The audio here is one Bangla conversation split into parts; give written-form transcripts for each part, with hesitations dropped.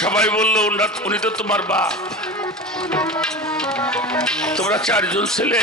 সবাই বললো উনি তো তোমার বাপ, তোমরা 4 জন ছেলে।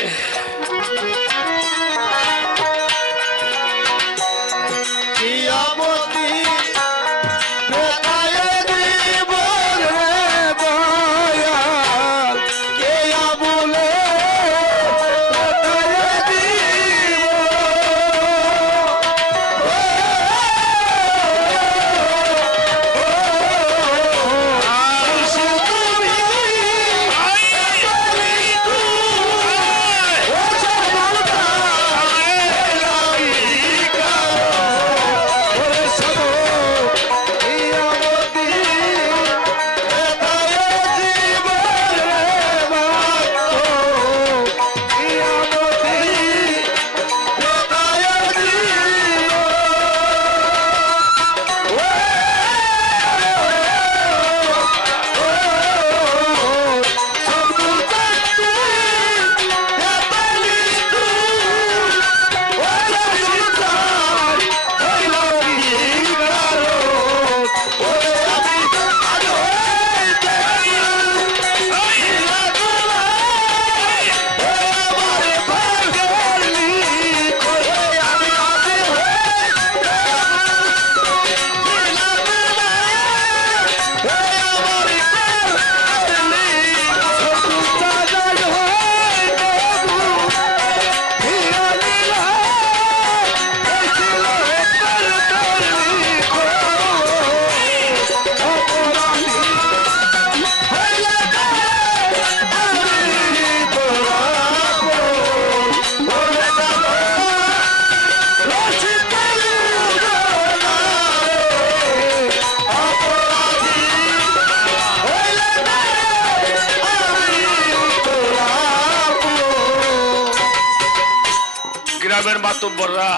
গ্রামের মাতব্বররা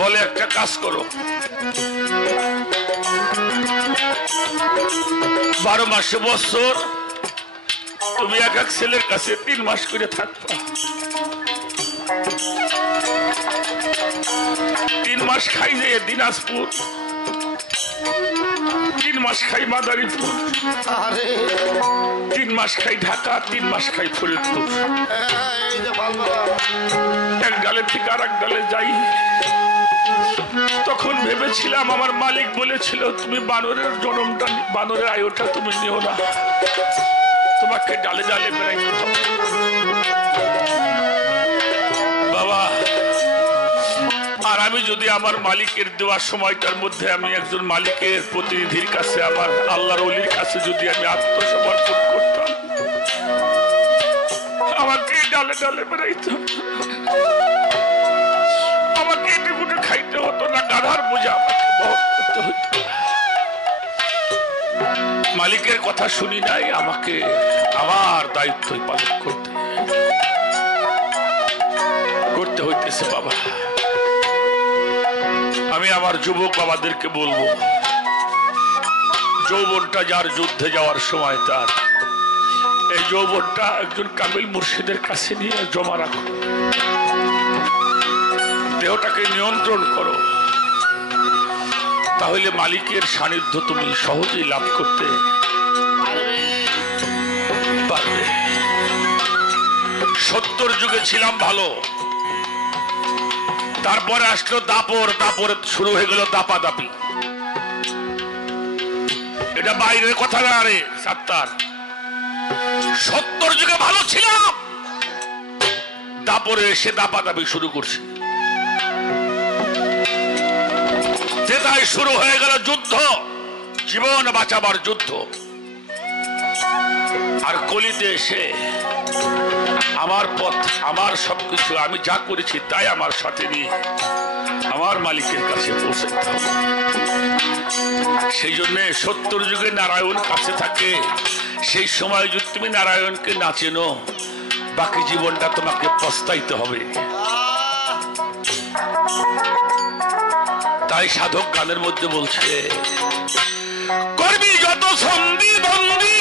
বলে একটা কাজ করো, 12 মাসে বছর তুমি এক এক ছেলের কাছে 3 মাস করে থাকবা। 3 মাস খাই যে দিনাজপুর, 3 মাস খাই মাদারীপুর, 3 মাস খাই ঢাকা, 3 মাস খাই ফরিদপুর। এক ডালে থেকে আর এক ডালে যাই। তখন ভেবেছিলাম, আমার মালিক বলেছিল তুমি বানরের জন্মটা, বানরের আয়ুটা তুমি নিও না, তোমাকে ডালে ডালে বেড়াইতে হবে। বাবা, আর আমি যদি আমার মালিকের দেওয়ার সময়টার মধ্যে আমি একজন মালিকের প্রতিনিধির কাছে, আমার আল্লাহর ওলির কাছে যদি আমি আত্মসমর্পণ করতাম, আমাকে ডালে ডালে বেড়াইতে, আমাকে এটে গুটে খাইতে হতো না, গাধার বোঝা আমাকে বহন করতে হতো। মালিকের কথা শুনি নাই, আমাকে আমার দায়িত্বই পালন করতে হইতেছে। বাবা, আমি আমার যুবক বাবাদেরকে বলবো, যৌবনটা যার যুদ্ধে যাওয়ার সময়, তার এই যৌবনটা একজন কামিল মুর্শিদের কাছে নিয়ে জমা রাখো, দেহটাকে নিয়ন্ত্রণ করো, তাহলে মালিকের সান্নিধ্য তুমি সহজেই লাভ করতে পারবে। 70 যুগে ছিলাম ভালো, তারপরে আসলো দাপর, তারপরে শুরু হয়ে গেল দাপাদাপি। এটা বাইরের কথা না রে সাত্তার, 70 যুগে ভালো ছিলাম, দাপরে এসে দাপাদাপি শুরু করছে। যেটাই শুরু হয়ে গেল যুদ্ধ, জীবন বাঁচাবার যুদ্ধ। আর কলিতে এসে আমার পথ, আমার সবকিছু, আমি যা করেছি তাই আমার সাথে নিয়ে আমার মালিকের কাছে পৌঁছাতে হবে। সেই জন্য 70 যুগে নারায়ণ কাছে থাকে, সেই সময় যদি তুমি নারায়ণকে না চেনো, বাকি জীবনটা তোমাকে পস্তাইতে হবে। তাই সাধক গানের মধ্যে বলছে, করবি যত সন্ধি বন্দি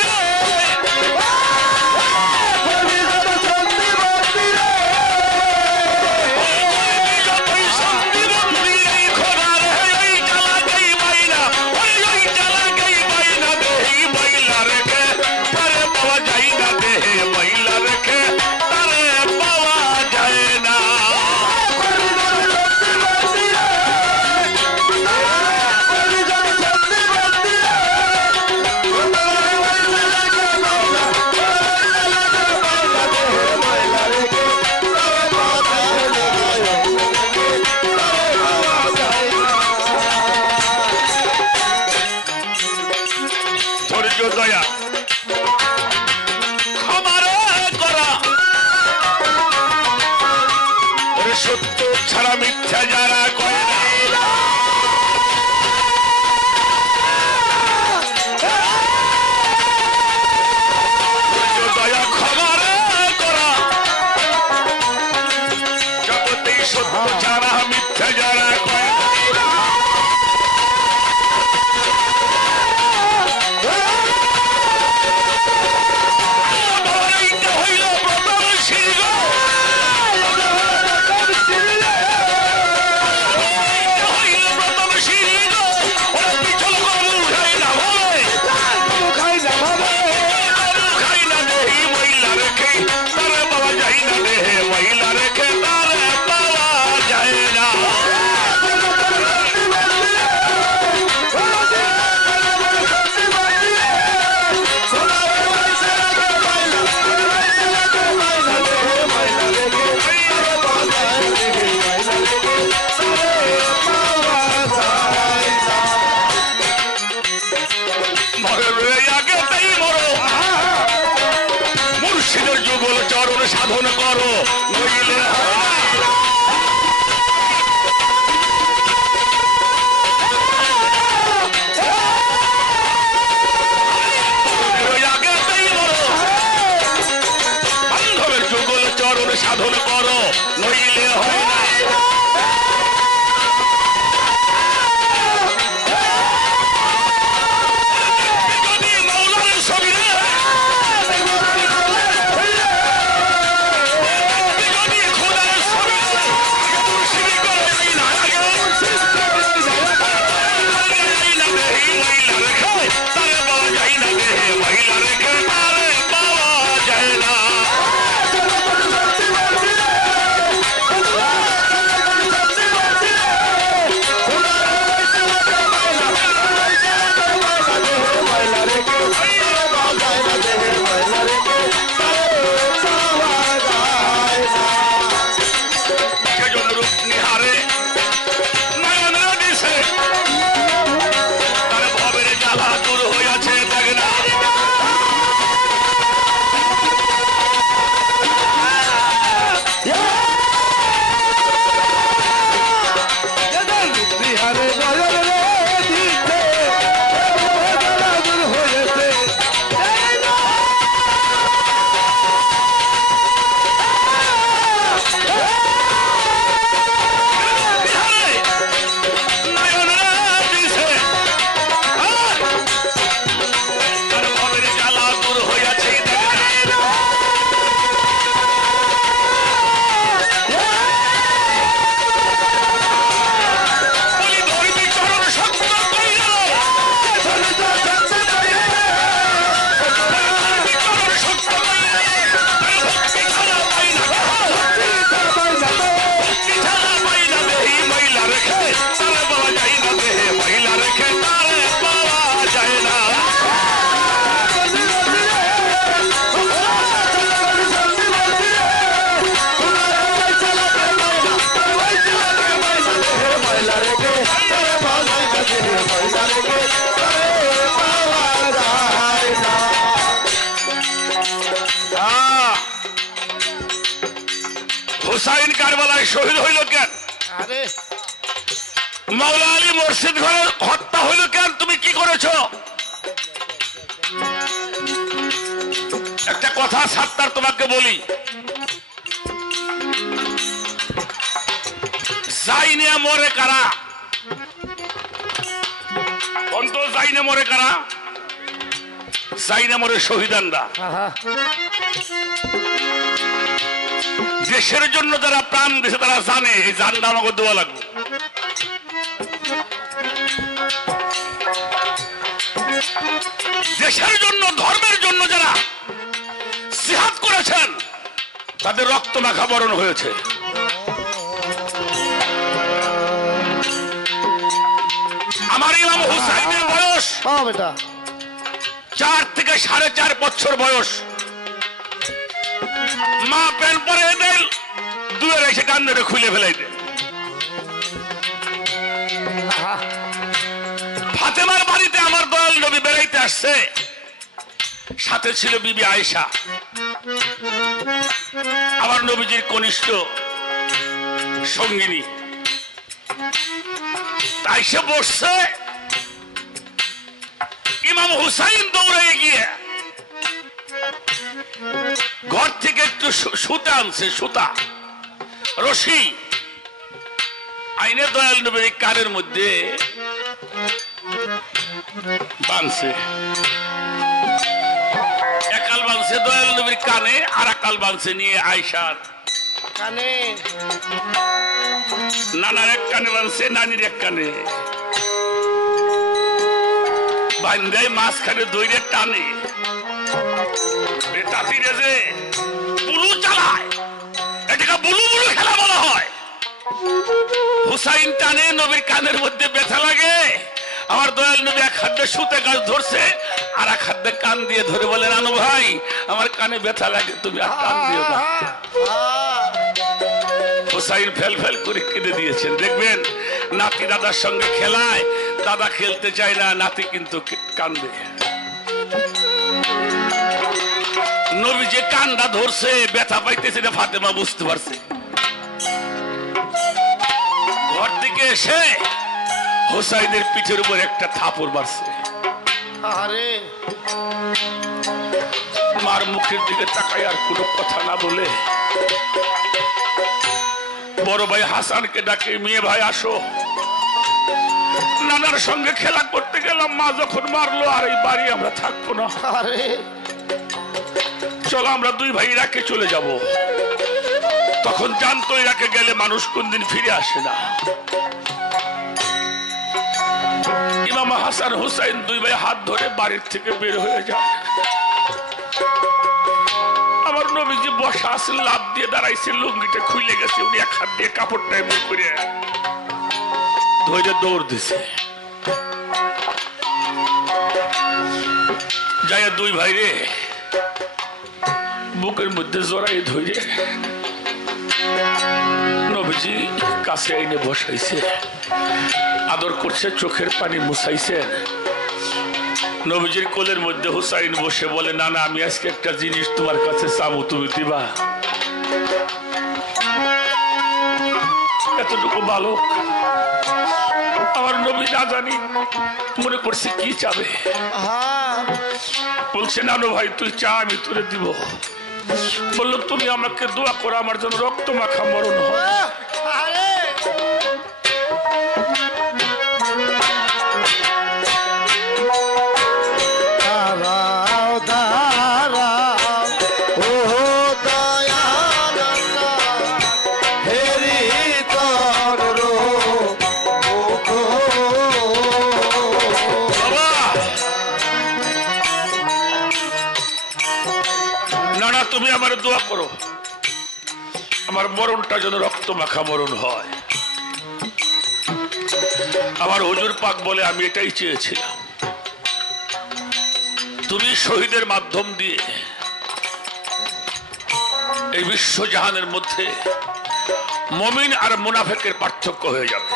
দয়া ক্ষমার করা ওরে সত্য ছাড়া মিথ্যা যারা করে না দয়া ক্ষমার করা জগতেই সত্য ছাড়া মিথ্যা যারা করে সাধন করো নইলে বান্ধবের যুগল চরণ সাধন করো নইলে হয় না হুসাইন কারবালায় শহীদ হইল কেন? মাওলা আলী মসজিদ ঘরে হত্যা হইল কেন? তুমি কি করেছো? একটা কথা সাত্তার তোমাকে বলি, যাইনে মরে কারা? অন্ত যাইনে মরে কারা? যাইনে মরে শহীদানরা। দেশের জন্য যারা প্রাণ দিয়েছে তারা জানে এই জানটা আমাকে দেওয়া লাগবে। দেশের জন্য ধর্মের জন্য যারা জিহাদ করেছেন তাদের রক্ত মাখা বরণ হয়েছে। আমার ইমাম হুসাইনের বয়স 4 থেকে 4.5 বছর বয়স। মা পেন পরে দেন, দুয়ের এসে কান ধরে খুলে ফেলাই দেন। ফাতেমার বাড়িতে আমার দয়াল নবী বেড়াইতে আসছে, সাথে ছিল বিবি আয়েশা, আমার নবীজির কনিষ্ঠ সঙ্গিনী। তাই সে বসছে, ইমাম হুসাইন দৌড়ে গিয়ে ঘর থেকে একটু সুতা আনছে, সুতা রশি আইনে দয়াল নবীর কানের মধ্যে বাঁধছে। একাল বাঁধছে দয়াল নবীর কানে, আর একাল বাঁধছে নিয়ে আয়েশার কানে। নানার এক কানে বাঁধছে, নানির এক কানে বান্ধায় মাঝখানে দইরে টানে। তাঁতিরে যে বুলু চালায়, এটাকে বুলু বুলু খেলা বলা হয়। হুসাইন টানে, নবীর কানের মধ্যে ব্যথা লাগে। আমার দয়াল নবী এক হাতে সুতে গাছ ধরছে, আর এক হাতে কান দিয়ে ধরে বলে, রানু ভাই আমার কানে ব্যথা লাগে, তুমি আর কান দিও না। হুসাইন ফেল ফেল করে কেঁদে দিয়েছেন। দেখবেন নাতি দাদার সঙ্গে খেলায়, দাদা খেলতে চায় না, নাতি কিন্তু কান্দে। নবী যে কান্ডা ধরছে, ব্যথা পাইতেছে না, ফাতেমা বুঝতে পারছে। ঘর থেকে এসে হুসাইনের পিঠের উপর একটা থাপড় মারছে। মার মুখের দিকে তাকায় আর কোনো কথা না বলে বড় ভাই হাসানকে ডাকে, মেয়ে ভাই আসো, নানার সঙ্গে খেলা করতে গেলাম, মা যখন মারলো আর এই বাড়ি আমরা থাকবো না, চলো আমরা দুই ভাই ইরাকে চলে যাব। তখন জানতো ইরাকে গেলে মানুষ কোনদিন ফিরে আসে না। ইমাম হাসান হুসাইন দুই ভাই হাত ধরে বাড়ির থেকে বের হয়ে যায়। আমার নবীজি বসা আছে, লাভ দিয়ে দাঁড়াইছে, লুঙ্গিটা খুলে গেছে, উনি এক হাত দিয়ে কাপড়টা এমনি করে ধরে দৌড় দিছে। যাই দুই ভাই রে বুকের মধ্যে জড়াই ধরে নবীজি কাছে এনে বসাইছে, আদর করছে, চোখের পানি মুছাইছেন। নবীজির কোলের মধ্যে হুসাইন বসে বলে, না না আমি আজকে একটা জিনিস তোমার কাছে চাবো, তুমি দিবা? এতটুকু বালক আমার নবী না জানি মনে করছে কি চাবে। বলছে, নানু ভাই তুই চা, আমি তোরে দিব। বললো, তুমি আমাকে দোয়া করো আমার জন্য রক্ত মাখা মরণ হয়। তুমি আমার দোয়া করো আমার মরণটা যেন রক্ত মাখা মরণ হয়। আমার হুজুর পাক বলে, আমি এটাই চেয়েছিলাম, তুমি শহীদের মাধ্যম দিয়ে এই বিশ্বজাহানের মধ্যে মুমিন আর মুনাফিকের পার্থক্য হয়ে যাবে।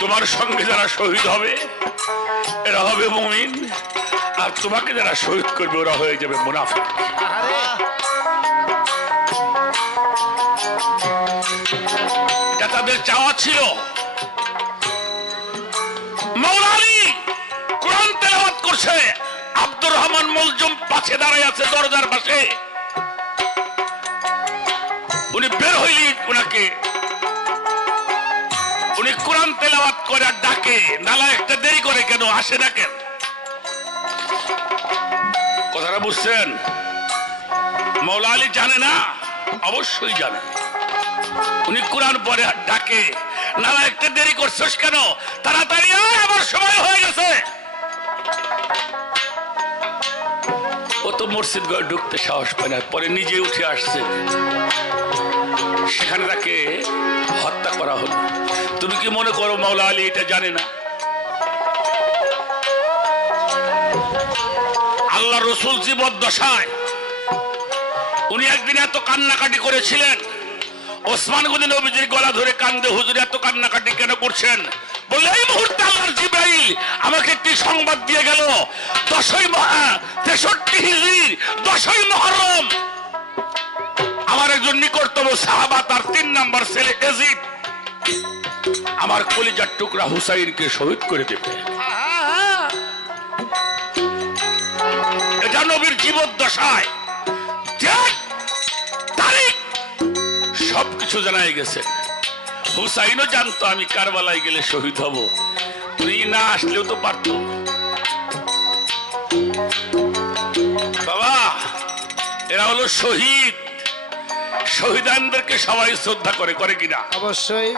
তোমার সঙ্গে যারা শহীদ হবে এরা হবে মুমিন, আর তোমাকে যারা শহীদ করবে ওরা হয়ে যাবে মুনাফিক। এটা তাদের চাওয়া ছিল। মাওলা আলী কোরআন তেলাওয়াত করছে, আব্দুর রহমান মুলজুম পাশে দাঁড়ায় আছে দরজার পাশে। উনি বের হইলি উনাকে, উনি কোরআন তেলাওয়াত করে আর ডাকে, নালা একটা দেরি করে কেন, আসে না কেন? কথাটা বুঝছেন? মাওলা আলী জানে না? অবশ্যই জানে। উনি কোরআন পড়ে আর ডাকে, নালা একটা দেরি করছিস কেন, তাড়াতাড়ি আয় আমার সময় হয়ে গেছে। ও তো মসজিদ ঘরে ঢুকতে সাহস পায় না, পরে নিজে উঠে আসছে, সেখানে তাকে হত্যা করা হলো। তুমি কি মনে করো মাওলা আলী এটা জানে না? আল্লাহ রসুল জীবদ্দশায় উনি একদিন এত কান্নাকাটি করেছিলেন, ওসমান গনি নবীজির গলা ধরে কান্দে, হুজুর এত কান্নাকাটি কেন করছেন? বলে এই মুহূর্তে আল্লাহর জিবরাইল আমাকে একটি সংবাদ দিয়ে গেল 63 হিজরির 10ই মুহররম আমার একজন নিকটতম সাহাবা তার 3 নম্বর ছেলে ইয়াজিদ আমার কলিজার টুকরা হুসাইনকে শহীদ করে দেবে। এটা নবীর জীবদ্দশায় তারিখ সবকিছু জানাই গেছে। হুসাইনও জানতো আমি কারবালায় গেলে শহীদ হব, তুই না আসলেও তো পারত। বাবা এরা হলো শহীদ, শহীদানদেরকে সবাই শ্রদ্ধা করে, করে কিনা? অবশ্যই।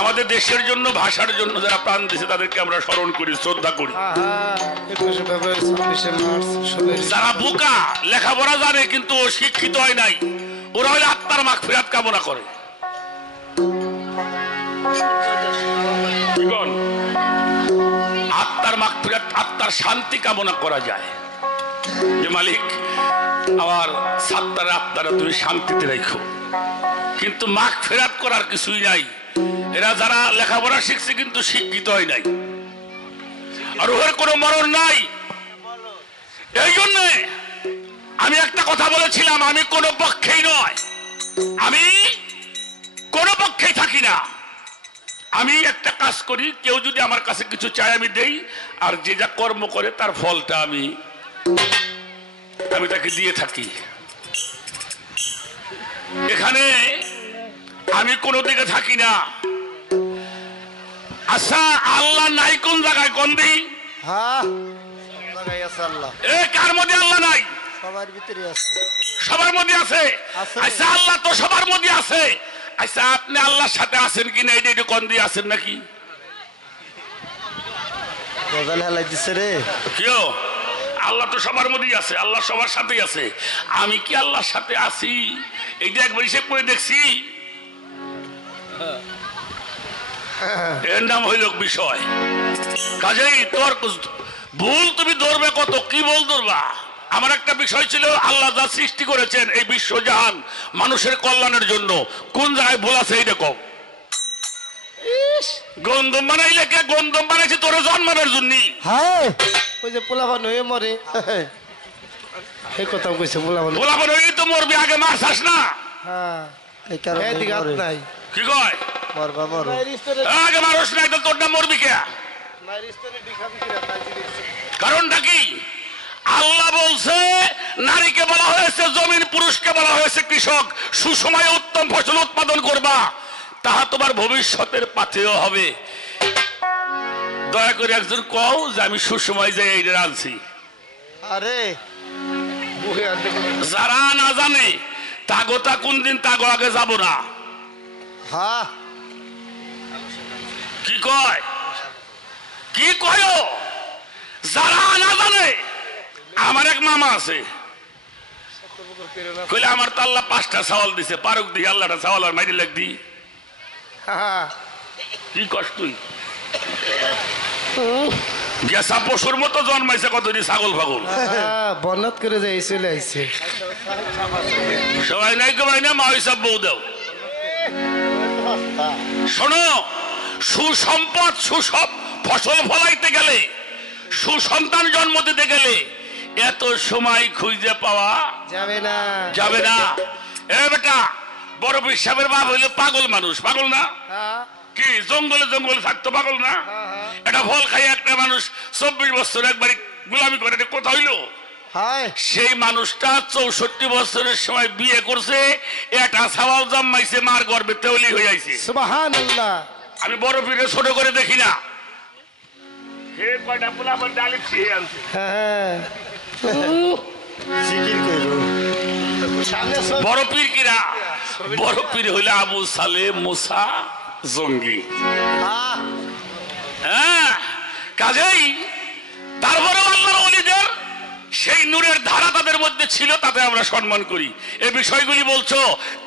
আমাদের দেশের জন্য, ভাষার জন্য যারা প্রাণ দিয়েছে তাদেরকে আমরা স্মরণ করি, শ্রদ্ধা করি। যারা বোকা, লেখাপড়া জানে কিন্তু শিক্ষিত হয় নাই, ওরা হলে আত্মার মাগফিরাত কামনা করে। আত্মার মাগফিরাত, আত্মার শান্তি কামনা করা যায় যে মালিক আমার সাত্তারে আপনারা তুমি শান্তিতে রাখো, কিন্তু মাগফিরাত করার কিছুই নাই। এরা যারা লেখাপড়া শিখছে কিন্তু শিক্ষিত হয় নাই, আর ওর কোনো মরণ নাই। এই জন্য আমি একটা কথা বলেছিলাম, আমি কোনো পক্ষেই নয়, আমি কোনো পক্ষেই থাকি না। আমি একটা কাজ করি, কেউ যদি আমার কাছে কিছু চায় আমি দেই, আর যে যা কর্ম করে তার ফলটা আমি তাকে দিয়ে থাকি। এখানে আমি কোনো দিকে থাকি না। আচ্ছা আল্লাহ নাই কোন জায়গায়? কোন দিই? কার মধ্যে আল্লাহ নাই? সবার ভিতরে আছে, সবার মধ্যে আছে। আচ্ছা আল্লাহ তো সবার মধ্যে আছে। আচ্ছা আপনি আল্লাহর সাথে আছেন কিনা এটা একটু কোন দিয়ে আছেন নাকি? কেউ আল্লাহ তো সবার মধ্যেই আছে, আল্লাহ সবার সাথেই আছে। আমি কি আল্লাহর সাথে আছি এইটা একবার হিসেব করে দেখছি? এর নাম হইল বিষয়। কাজেই তোর ভুল তুমি ধরবে কত, কি ভুল ধরবা? আমার একটা বিষয় ছিল আল্লাহ যা সৃষ্টি করেছেন এই বিশ্বজাহান মানুষের কল্যাণের জন্য, কোন জায়গায় ভুল আছে এইটা কম। গন্ধম বানাইলে কে? গন্ধম বানাইছে তোর জন্মানোর জন্য। হ্যাঁ ওই যে পোলাপান হয়ে মরে, এই কথা কইছে পোলাপান। পোলাপান হয়ে তো মরবি, আগে মার চাস না। হ্যাঁ এই কারণে নাই। কি কয়? মরবা মর, আগে মানুষ নাই তো তোর না মরবি কে? কারণটা কি? আল্লাহ বলছে নারীকে বলা হয়েছে জমিন, পুরুষকে বলা হয়েছে কৃষক। সুসময়ে উত্তম ফসল উৎপাদন করবা, তাহা তোমার ভবিষ্যতের পাথেয় হবে। দয়া করে একজন কও যে আমি সুসময় যাই এই আনছি। আরে যারা না জানে তাগোটা কোন দিন তাগো আগে যাব না। হ্যাঁ কি কয়? কি কয়? যারা না জানে, আমার এক মামা আছে, কইলে আমার তো আল্লাহ 5টা চাওয়াল দিছে, পারুক দি আল্লাহটা চাওয়াল আর মাইরে লাগ দি। কি কষ্ট তুই? গেসা পশুর মতো জন্মাইছে কতদিন ছাগল ফাগল বন্যাত করে যাই চলে আইছে। সবাই নাই কমাই না, মা হিসাব বউ দাও। শোনো, সুসম্পদ সুসব ফসল ফলাইতে গেলে, সুসন্তান জন্ম দিতে গেলে এত সময় খুঁজে পাওয়া যাবে না, যাবে না। এ বেটা, বড় সাহেবের বাপ হইলো পাগল মানুষ, পাগল না? কি জঙ্গলে জঙ্গলে থাকতো, পাগল না? এটা ফল খাই একটা মানুষ 24 বছর একবার গোলামি করে, এটা কোথা হইলো? সেই মানুষটা 64 বছরের সময় বিয়ে করছে, এটা ছাওয়াল জন্মাইছে, মার গর্ভে তেওলি হয়ে আইছে। সুবহানাল্লাহ। আমি বড় পীরে ছোট করে দেখি না। হে কয়টা পোলাপান ডালি খেয়ে আনছে। বড় পীর কিরা? বড় পীর হইলে আবু সালে মুসা জঙ্গি। হ্যাঁ, কাজেই তারপরে আল্লাহর ওলিদের সেই নূরের ধারা তাদের মধ্যে ছিল, তাতে আমরা সম্মান করি। এই বিষয়গুলি বলছো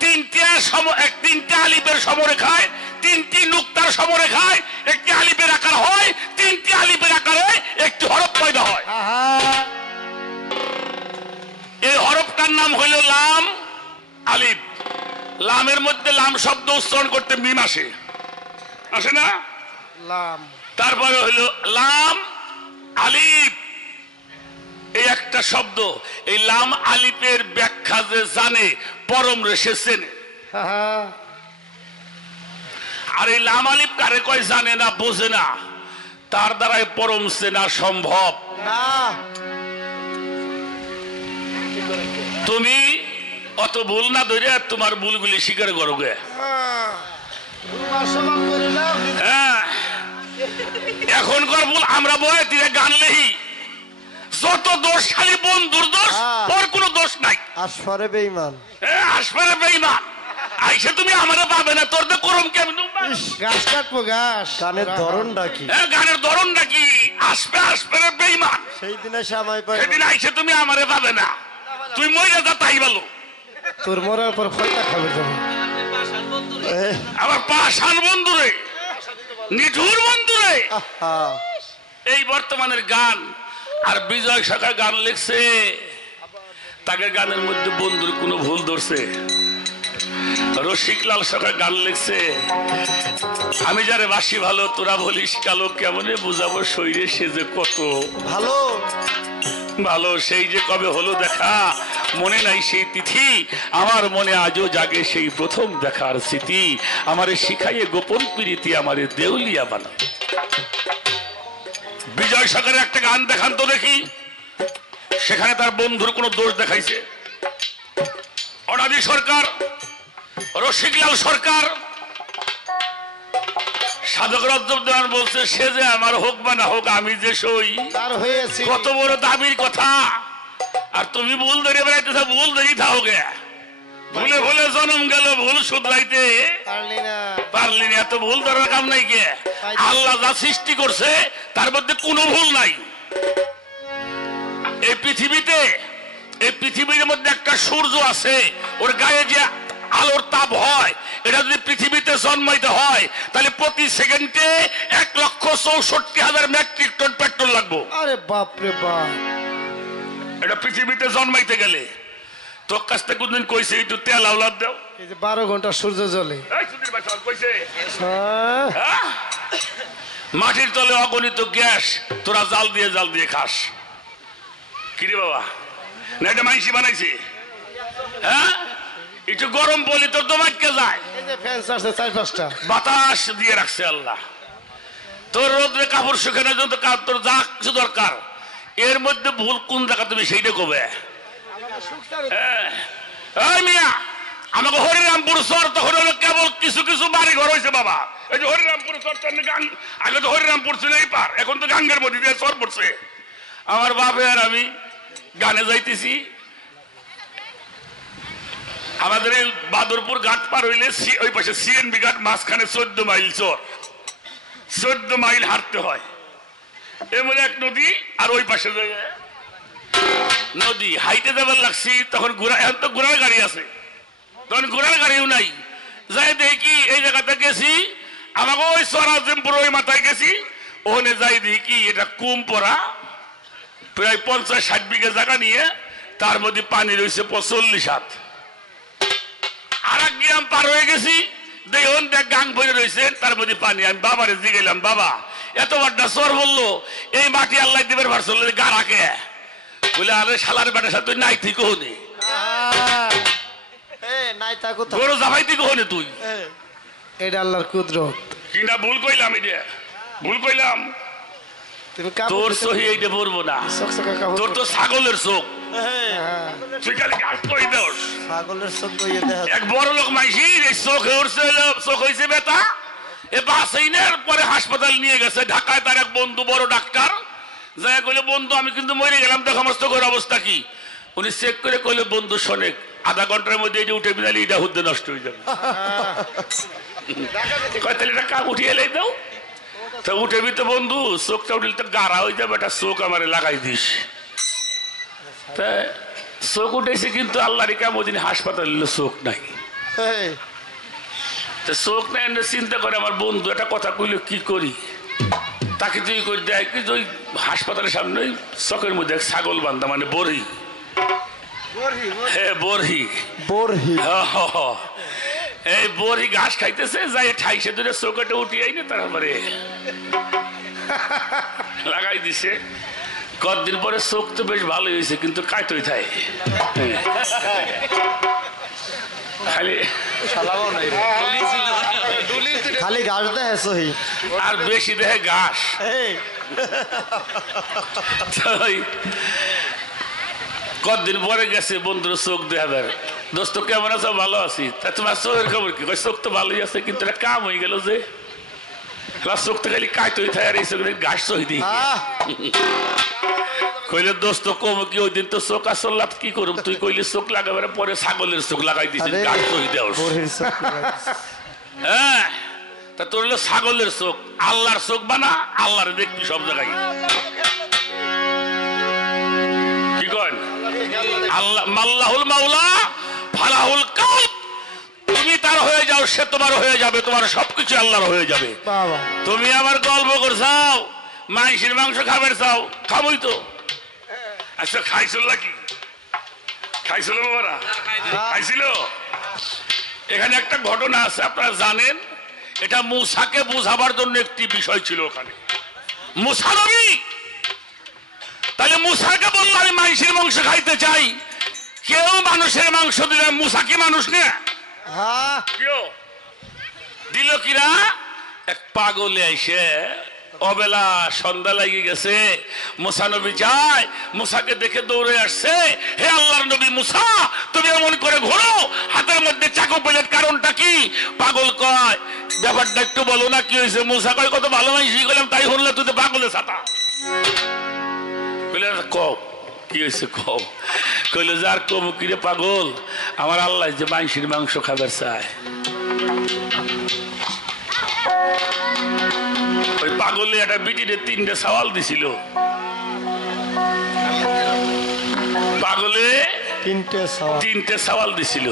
3টে আলিফের সমরেখায়, 3টি নুক্তার সমরেখায় একটি আলিফের আকার হয়, 3টি আলিফের আকারে একটি হরফ পয়দা হয়। এই হরফটার নাম হইল লাম আলিফ। লামের মধ্যে লাম শব্দ উচ্চারণ করতে মিম আসে, আসে না? লাম তারপরে হলো লাম আলিফ, এই একটা শব্দ। এই লাম আলিফের ব্যাখ্যা যে জানে পরম রেসে চেনে। আর এই লাম আলিফ কারে কয় জানে না, বোঝে না, তার দ্বারাই পরম চেনা সম্ভব না। তুমি অত ভুল না ধরে তোমার ভুলগুলি স্বীকার করো গে। হ্যাঁ, এখনকার ভুল আমরা বয়ে দিয়ে গান লেহি, যত দোষ খালি বন্ধুর দোষ, ওর কোনো দোষ নাই। আসফারে বেঈমান, আসপারে বেঈমান আইসে তুমি আমারে পাবে না, তোর তো করম কেমন গাছ কাটবো গাছ। গানের ধরনটা কি? গানের ধরনটা কি? আসবে আসপারে বেঈমান, সেই দিনে সময় পাই, সেদিন আইসে তুমি আমারে পাবে না, তুই মরে যা তাই বলো। তোর মরার পর ফলটা খাবে তুমি। আমার পাষাণ বন্ধুরে, নিঠুর বন্ধুরে, এই বর্তমানের গান। আর বিজয় সরকার গান লিখছে, তাকে গানের মধ্যে বন্ধুর কোনো ভুল ধরছে। রসিকলাল সরকার গান লিখছে, আমি যারে বাসি ভালো তোরা বলিস কালো, কেমনে বুঝাবো শরীরে সে যে কত ভালো ভালো। সেই যে কবে হলো দেখা, মনে নাই সেই তিথি, আমার মনে আজও জাগে সেই প্রথম দেখার স্মৃতি। আমারে শিখাইয়ে গোপন প্রীতি, আমারে দেউলিয়া বানা। বিজয় সরকারের একটা গান দেখান তো দেখি, সেখানে তার বন্ধুর কোন দোষ দেখাইছে। অনাদি সরকার, রসিকলাল সরকার, সাধক রজ্জব দেওয়ান বলছে, সে যে আমার হোক বা না হোক, আমি যে সই তার হয়েছে। কত বড় দাবির কথা। আর তুমি ভুল ধরে বেড়াইতেছ, ভুল ধরেই থাও গে। ভুলে ভুলে জন্ম গেল, ভুল শুধরাইতে পারলি না। এত ভুল ধরার কাম নাই কে? আল্লাহ যা সৃষ্টি করছে তার মধ্যে কোনো ভুল নাই। এই পৃথিবীর মধ্যে একটা সূর্য আছে, ওর গায়ে যে আলোর তাপ হয়, এটা যদি পৃথিবীতে জন্মাইতে হয় তাহলে প্রতি সেকেন্ডে 1,64,000 মেট্রিক টন পেট্রোল লাগবে। আরে বাপরে বাপ, এটা পৃথিবীতে জন্মাইতে গেলে। তোর কাছ থেকে কোনদিন কইছে একটু তেল আওলাদ দাও? এই যে 12 ঘন্টা সূর্য জ্বলে। হ্যাঁ? মাটির তলে অগণিত গ্যাস, তোরা জাল দিয়ে খাস। কিরে বাবা, না এটা মাইসি বানাইছে? হ্যাঁ, একটু গরম বলি তোর দমাইকে যায়। এই যে ফ্যান চালাচ্ছে 4-5টা, বাতাস দিয়ে রাখছে আল্লাহ। তোর রোদ্রে কাপড় শুকানোর জন্য তোর যা কিছু দরকার, এর মধ্যে ভুল কোন জায়গা তুমি সেইটা কবে? মিয়া, আমাকে হরিরামপুর শহর তখন হলো কেবল কিছু কিছু বাড়ি ঘর হয়েছে বাবা। এই যে হরিরামপুর শহর, আগে তো হরিরামপুর ছিল এই পার, এখন তো গাঙ্গের মধ্যে দিয়ে শহর পড়ছে। আমার বাপে আর আমি গানে যাইতেছি, আমাদের এই বাদরপুর ঘাট পার হইলে ওই পাশে সিএনবি ঘাট, মাঝখানে 14 মাইল চর, 14 মাইল হাঁটতে হয়। এমন এক নদী, আর ওই পাশে নদী, হাইটে যাবার লাগছি। তখন এখন তো ঘোড়ার গাড়ি আছে, তখন ঘোড়ার গাড়িও নাই। যাই দেখি এই জায়গাতে গেছি, আমাকে ওই সরাজিমপুর ওই মাথায় গেছি, ওখানে যাই দেখি এটা কুম পড়া, প্রায় 50-60 বিঘা জায়গা নিয়ে, তার মধ্যে পানি রয়েছে 45 হাত। আর এক গ্রাম পার হয়ে গেছি, দেখুন দেখ গাং ভরে রয়েছে, তার মধ্যে পানি। আমি বাবারে জিগেলাম, বাবা এত বড়টা চর বললো, এই মাটি আল্লাহ দিবের ভারসল গা রাখে বলে, আরে শালার বেটার সাথে নাই তুই কহনে, গরু জামাই তুই কহনে, তুই এটা আল্লাহর কুদরত। কিনা ভুল কইলাম, এটা ভুল কইলাম। তোর সহি এইটা পড়বো না, তোর তো ছাগলের চোখ, তুই খালি গাছ কই দোস। এক বড় লোক মাইসি চোখ হয়েছে বেতা, এ বাসাইনের পরে হাসপাতাল নিয়ে গেছে ঢাকায়। তার এক বন্ধু বড় ডাক্তার, যাই কইলে, বন্ধু আমি কিন্তু মরে গেলাম, দেখো আমার চোখের অবস্থা কি। উনি চেক করে কইলে, বন্ধু শোনেক, আধা ঘন্টার মধ্যে এটা উঠে বিনালি এটা হুদ্দে নষ্ট হয়ে যাবে। তাহলে এটা কাক উঠিয়ে এলাই দাও, তা উঠে তো বন্ধু চোখটা উঠলে তো গাড়া হয়ে যাবে, একটা চোখ আমারে লাগাই দিস। তা চোখ উঠেছে, কিন্তু আল্লাহ রেখা মদিন হাসপাতালে চোখ নাই। চোখ নাই চিন্তা করে আমার বন্ধু একটা কথা কইলে কি করি, তাকে তুই করে দেয় কি, ওই হাসপাতালের সামনে চোখের মধ্যে ছাগল বান্ধা, মানে বরহি, হ্যাঁ বরহি, এই বড়ি ঘাস খাইতেছে যাই ঠাইসে ধরে চৌকাটে উঠিয়ে না তারপরে লাগাই দিছে। কতদিন পরে চোখ তো বেশ ভালো হয়েছে, কিন্তু কাইতই থাকে খালি খালি ঘাস দেয় সহি আর বেশি দেখে ঘাস। কতদিন পরে গেছে বন্ধুর চোখ দেখাবার, দোস্ত কেমন আছো? ভালো আছি। তা তোমার চোখের খবর কি? চোখ তো ভালোই আছে, কিন্তু এটা কাম হয়ে গেল যে চোখ তো খালি কাইতই থাকে আর এই চোখ ঘাস চই দিই। কইলে দোস্ত কম কি ওই দিন তো চোখ আসল কি করুম, তুই কইলে চোখ লাগাবার পরে ছাগলের চোখ লাগাই দিছিস ঘাস চই দেওয়া। হ্যাঁ, তা তোর হলো ছাগলের চোখ, আল্লাহর চোখ বানা, আল্লাহর দেখবি সব জায়গায়। কি কন? আল্লাহ মাল্লাহুল মাওলা ফালাহুল কালব, তুমি তার হয়ে যাও, সে তোমার হয়ে যাবে, তোমার সবকিছু আল্লাহর হয়ে যাবে। তুমি আমার গল্প করছাও, মাংসের মাংস খাবার চাও, খাবই তো। আচ্ছা খাইছিল নাকি? খাইছিল বাবারা? খাইছিল। এখানে একটা ঘটনা আছে, আপনারা জানেন, এটা মূসাকে বোঝাবার জন্য একটি বিষয় ছিল ওখানে। মূসা নবী, তাহলে মূসাকে বললো আমি মাংসের মাংস খাইতে চাই, কেউ মানুষের মাংস দিলে মূসা কি মানুষ না? কেউ দিল কিনা? এক পাগলে আইসে অবেলা সন্ধ্যা লাগিয়ে গেছে, মূসা নবী যায়, মূসাকে দেখে দৌড়ে আসছে, হে আল্লাহর নবী মূসা, তুমি এমন করে ঘোরো, হাতের মধ্যে চাকু পেলেন, কারণটা কি? পাগল কয় ব্যাপারটা একটু বলো না, কি হয়েছে? মূসা কয় কত ভালো মাইসি গেলাম, তাই হল তুই তো পাগলে ছাতা। কইলে কও কি হয়েছে কও। কইল যে আর কম কিরে পাগল, আমার আল্লাহ যে মাংসের মাংস খাবার চায়। ওই পাগলে একটা বিটিরে 3টে সওয়াল দিছিল, পাগলে 3টে সওয়াল দিছিল,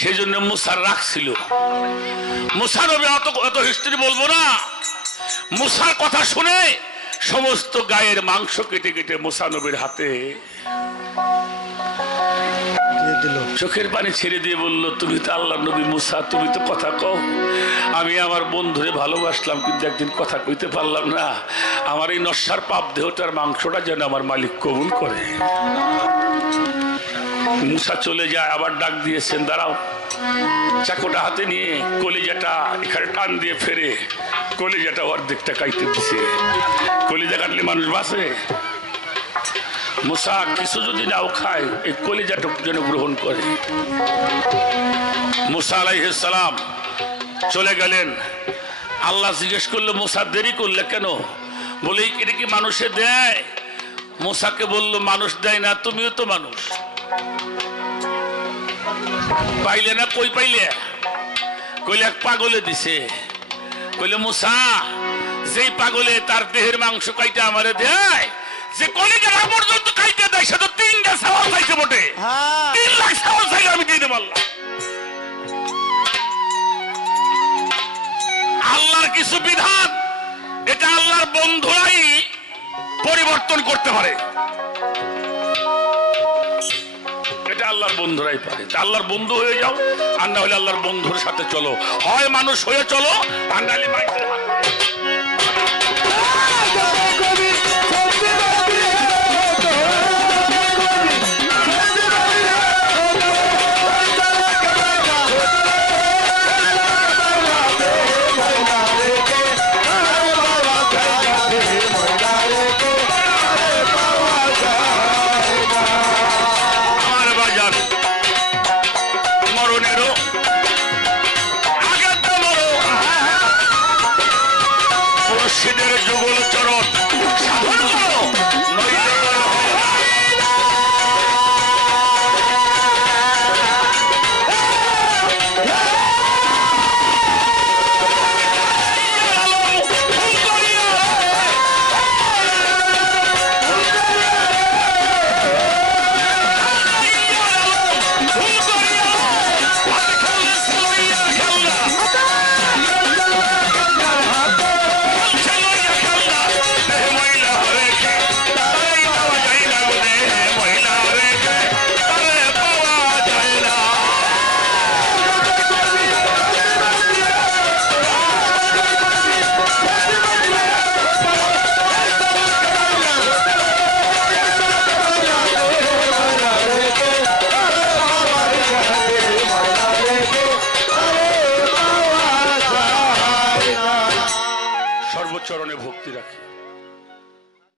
সেজন্য মূসার রাখছিল। মূসা নবী অত হিস্ট্রি বলবো না, মূসার কথা শুনে সমস্ত গায়ের মাংস কেটে কেটে মূসা নবীর হাতে চোখের পানি ছেড়ে দিয়ে বলল, তুমি তো আল্লাহ নবী মূসা, তুমি তো কথা কও। আমি আমার বন্ধুরে ভালোবাসলাম, কিন্তু একদিন কথা কইতে পারলাম না। আমার এই নশ্বর পাপ দেহটার মাংসটা যেন আমার মালিক কবুল করে। মূসা চলে যায়, আবার ডাক দিয়েছেন, দাঁড়াও। চাকুটা হাতে নিয়ে কলিজাটা এখানে টান দিয়ে ফেরে কলিজাটা অর্ধেকটা কাইতে দিছে। কলিজা কাটলে মানুষ বাঁচে? মূসা কিছু যদি নাও খায়, এই কলিজাটা যেন গ্রহণ করে। মূসা আলাইহিস সালাম চলে গেলেন। আল্লাহ জিজ্ঞেস করলো, মূসা দেরি করলে কেন? বলে এটা কি মানুষে দেয়? মূসাকে বলল, মানুষ দেয় না, তুমিও তো মানুষ। পাইলে না? কই পাইলে? কইলে এক পাগলে দিছে। কইলে মূসা, যেই পাগলে তার দেহের মাংস কাইতে আমারে দেয়, যে কলিজাটা পর্যন্ত খাইতে দেয়, সে তো 3টা সওয়াল চাইছে বটে। 3 লাখ সওয়াল চাইলে আমি দিতে পারলাম। আল্লাহর কিছু বিধান, এটা আল্লাহর বন্ধুরাই পরিবর্তন করতে পারে, এটা আল্লাহর বন্ধুরাই পারে। আল্লাহর বন্ধু হয়ে যাও, আর না হলে আল্লাহর বন্ধুর সাথে চলো। হয় মানুষ হয়ে চলো, আর নাহলে মাইকের হাত। যুগল চরণ